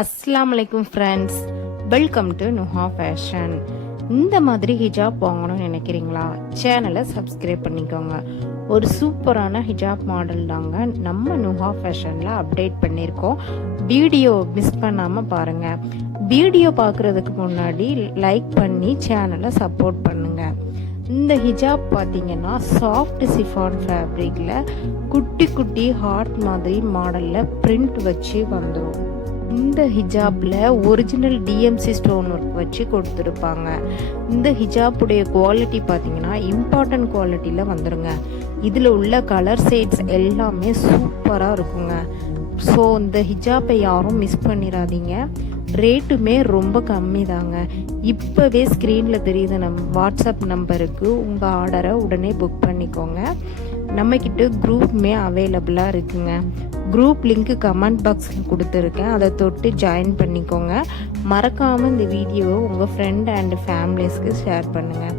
அஸ்ஸலாமு அலைக்கும் friends, welcome to Nuha fashion. இந்த மாதிரி ஹிஜாப் வாங்கணும்னு நினைக்கிறீங்களா? சேனலை சப்ஸ்கிரைப் பண்ணிக்கோங்க. ஒரு சூப்பரான ஹிஜாப் மாடல் தாங்க நம்ம நுஹா ஃபேஷனில் அப்டேட் பண்ணியிருக்கோம். வீடியோ மிஸ் பண்ணாமல் பாருங்கள். வீடியோ பார்க்குறதுக்கு முன்னாடி லைக் பண்ணி சேனலை சப்போர்ட் பண்ணுங்கள். இந்த ஹிஜாப் பார்த்தீங்கன்னா சாஃப்ட் சிஃபான் ஃபேப்ரிக்கில் குட்டி குட்டி ஹார்ட் மாதிரி மாடலில் பிரிண்ட் வச்சு வந்துடும். இந்த ஹிஜாப்பில் ஒரிஜினல் டிஎம்சி ஸ்டோன் ஒர்க் வச்சு கொடுத்துருப்பாங்க. இந்த ஹிஜாப்புடைய குவாலிட்டி பார்த்தீங்கன்னா இம்பார்ட்டன்ட் குவாலிட்டியில் வந்துடுங்க. இதில் உள்ள கலர் ஷேட்ஸ் எல்லாமே சூப்பராக இருக்குங்க. ஸோ இந்த ஹிஜாப்பை யாரும் மிஸ் பண்ணிடாதீங்க. ரேட்டுமே ரொம்ப கம்மி தாங்க. இப்போவே ஸ்க்ரீனில் தெரியுது வாட்ஸ்அப் நம்பருக்கு உங்கள் ஆர்டரை உடனே புக் பண்ணிக்கோங்க. நம்மக்கிட்ட குரூப்புமே அவைலபிளாக இருக்குங்க. குரூப் லிங்க்கு கமெண்ட் பாக்ஸில் கொடுத்துருக்கேன், அதை தொட்டு ஜாயின் பண்ணிக்கோங்க. மறக்காமல் இந்த வீடியோவை உங்கள் ஃப்ரெண்ட் அண்ட் ஃபேமிலிஸ்க்கு ஷேர் பண்ணுங்கள்.